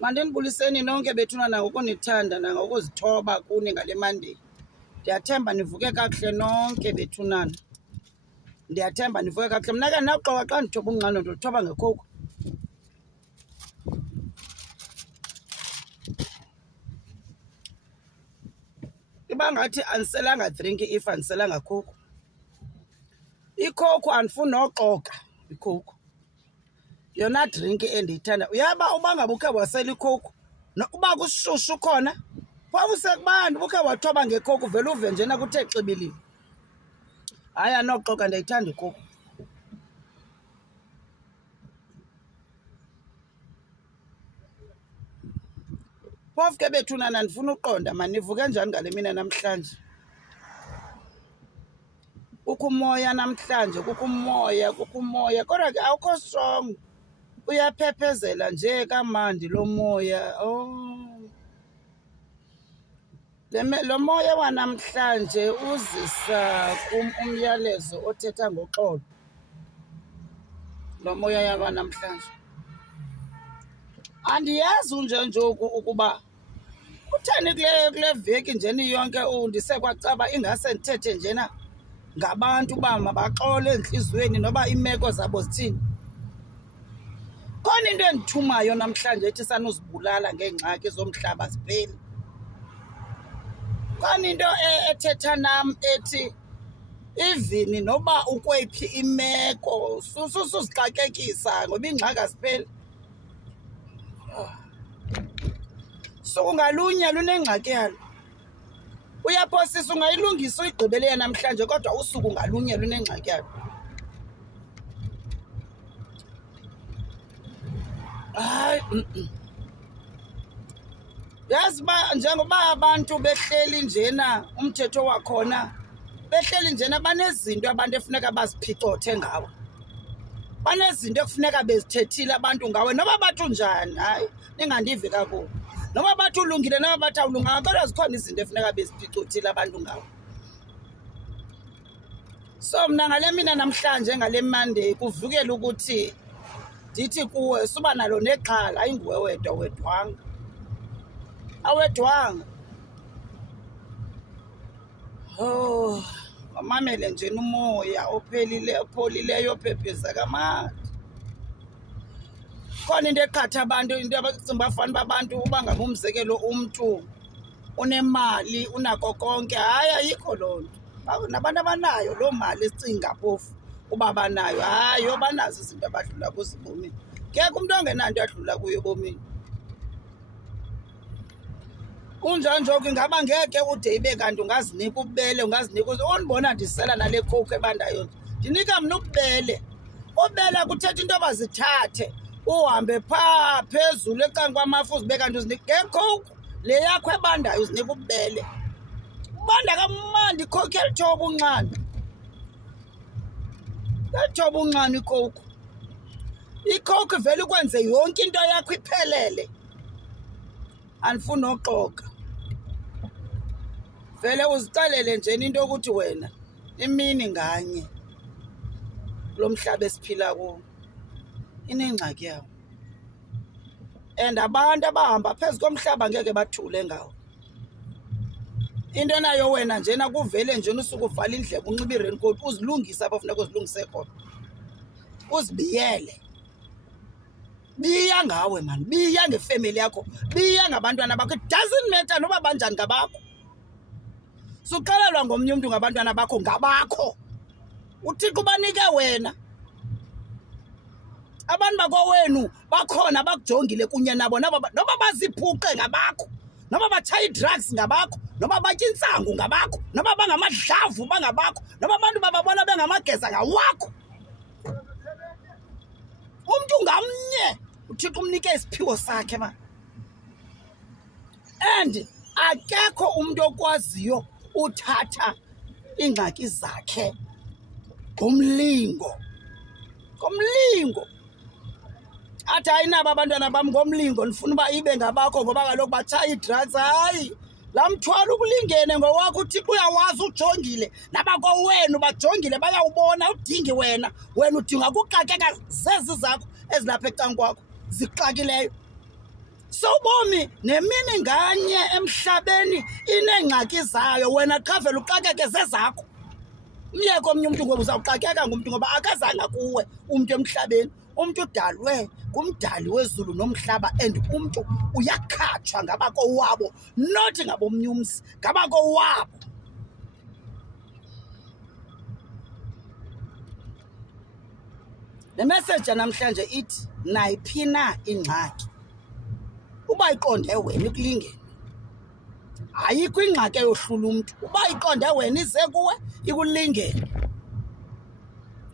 Mandinibuliseni nonke bethuna nangokunithanda nangokuzithoba kuni ngale Monday. Ndiyathemba nivuke kakuhle nonke bethunana. Ndiyathemba nivuke kakuhle. Mna ke ndinawuxoka xa ndithoba unqano ndiluthoba ngekhoko. Iba ngathi andiselanga drink if andiselanga khoko. Ikhoko andifuni noxoka ikhoko. Yona drink endiyithanda. Uyaba uba ngabe ukhe wasela ikhoko nokuba kushushu khona phofu sekubandi ubukhe wathoba ngekhoko vele uve njena kuthe xibilili. Hayi anoxoka ndiyayithanda ikhoko. Phofu ke bethunana ndifuna uqonda manivuke njani ngale mina namhlanje. Kukho umoya namhlanje, kukho umoya kodwa ke awukho strong. Uyaphephezela nje kamandi lo moya. Lo moya wanamhlanje uzisa kum umyalezo othetha ngoxolo. Lo moya wanamhlanje andiyazi unjenjoku ukuba kutheni kule veki njeni yonke ndisekwacaba ingase ndithethe njena ngabantu uba mabaxole entliziyweni noba iimeko zabo zithini. Khona into endithumayo namhlanje ethi sanuzibulala ngeengxaki zomhlaba zipheli. Khona into ethetha nam ethi ivini noba ukweyiphi imeko susuzixakekisa ngoba iingxaki azipheli. Suku ngalunye lunengxaki yalo. Uyaphosisa ungayilungisa uyigqibele namhlanje kodwa usuku ngalunye lunengxaki yalo. Hayi yazi uba njengoba abantu behleli njena umthetho wakhona behleli njena banezinto abantu efuneka baziphicothe ngawo. Banezinto ekufuneka bezithethile abantu ngawe noba bathi unjani. Hayi ningandivi kakubi. Noba bathi ulungile noba bathi awulunganga kodwa zikhona izinto efuneka beziphicothile abantu ngawe. So mna ngale mina namhlanje ngale Monday kuvukela ukuthi ndithi kuwe suba nalo nexhala ayinguwe wedwa wedwanga. Awedwanga. Mamele nje umoya opholileyo ophepheza kamandi. Khona into eqhatha abantu into abacinga bafana babantu uba ngabe umzekelo umntu unemali unako konke. Hayi ayikho loo nto. Nabantu abanayo loo mali ecinga phofu uba banayo. Hayi banazo izinto abadlula kuzo ebomini. Ngekho umntu ongenanto adlula kuyo ebomini. Unjanjoku ingaba ngeke ude ibe kanti ungazinika ubele ungazinika ondibona ndisela nale coke ebandayo. Ndinika mna ubele. Ubele kuthetha into abazithathe uhambe phaa phezulu ecansi kwamafu uzibe kanti uzinika ngecoke le yakho ebandayo uzinika ubele. Ubanda kamandi icoke elithoba unxano. Elithoba unxano icoke. Icoke vele ukwenze yonke into yakho iphelele. Andifuni noxoka. Vele uzixelele nje into ukuthi wena imini nganye lo mhlaba esiphila kuwo inengxaki yawo. And abantu abahamba phezu komhlaba ngeke bathule ngawo. Into nayo wena njena kuvele nje usuku uvala indlebe unxiba i-raincoat uzilungisa apho funeka uzilungise khona. Uzibiyele. Biya ngawe man, biya ngefamily yakho, biya ngabantwana bakho. It doesn't matter noba banjani ngabakho. Suxelelwa ngomnye umuntu ngabantwana bakho ngabakho. UThixo ubanike wena. Abantu bakowenu bakhona bakujongile kunye nabo noba baziphuqe ngabakho, noba batshaya drugs ngabakho, noba batya intsangu ngabakho, noba bangamadlavu bangabakho, noba abantu bababona bengamageza ngawakho. Umntu ngamnye uThixo umnike isiphiwo sakhe man. And akekho umuntu okwaziyo uthatha ingxaki zakhe ngomlingo. Ngomlingo. Athi ayinabo abantwana bam ngomlingo ndifuna uba ibe ngabakho ngoba kaloku batshaya drugs. Hayi laa mthwalo ukulingene ngowakho uThixo uyawazi ujongile nabakowenu bajongile bayawubona udingi wena. Wena udinga ukuxakeka zezi zakho ezilapha ecankwakho zixakileyo. Sowubomi nemini nganye emhlabeni ineengxaki zayo, wena qhavela uxakeke zezakho. Myeke omnye umntu ngoba uzawuxakeka ngumntu ngoba akazanga kuwe umntu emhlabeni. Umntu udalwe ngumdali wezulu nomhlaba and umntu uyakhatshwa ngabakowabo, not ngabomnye umzi, ngabakowabo. Le message namhlanje ithi nayiphi na ingxaki uba iqonde wena ikulingene. Ayikho ingxaki eyohlula umntu uba iqonde wena ize kuwe ikulingene.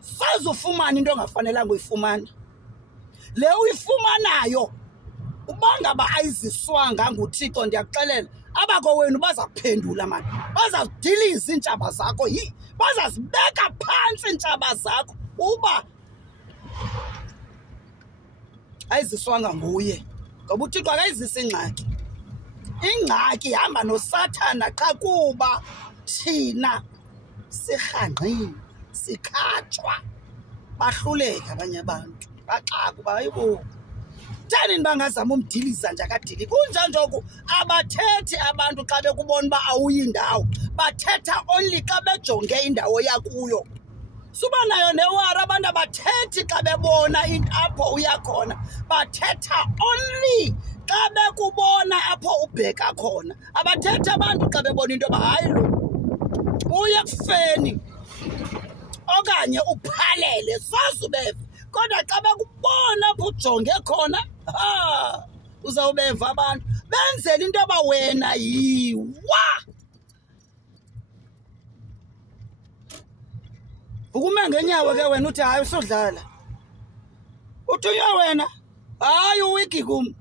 Saze ufumane into ongafanelanga uyifumana. Le uyifumanayo uba ngaba ayiziswanga nguThixo, ndiyakuxelela abakowenu bazakuphendula mani, bazazidiliza iintshaba zakho, bazazibeka phantsi iintshaba zakho uba ayiziswanga nguye, ngoba uThixo akayizisi ingxaki. Ingxaki ihamba noSathana qha kuba thina sirhangqile, sikhatshwa, bahluleke abanye abantu, baxakwa uba hayibo thani bangazama umdiliza nje akadili. Kunjanje oku abathethi abantu xa bekubona uba awuyindawo, bathetha only xa bejonge indawo yakuyo. Suba nayo newari, abantu abathethi xa bebona apho uya khona, bathetha only xa bekubona apho ubheka khona. Abathethi abantu xa bebona into yoba hayi lo uye ekufeni okanye uphalele, soze ubeve. Kodwa xa bekubona apho ujonge khona, uzawubeva abantu benzela into yoba wena yiwa. Ukume ngenyawo ke wena uthi hayi usudlala. Uthunywa wena, hayi uwigi kum,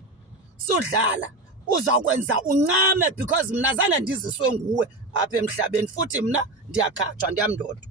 sudlala. Uzawukwenza uncame because mna zange ndiziswe nguwe apha emhlabeni, futhi mna ndiyakhatshwa, ndiyamndodwa.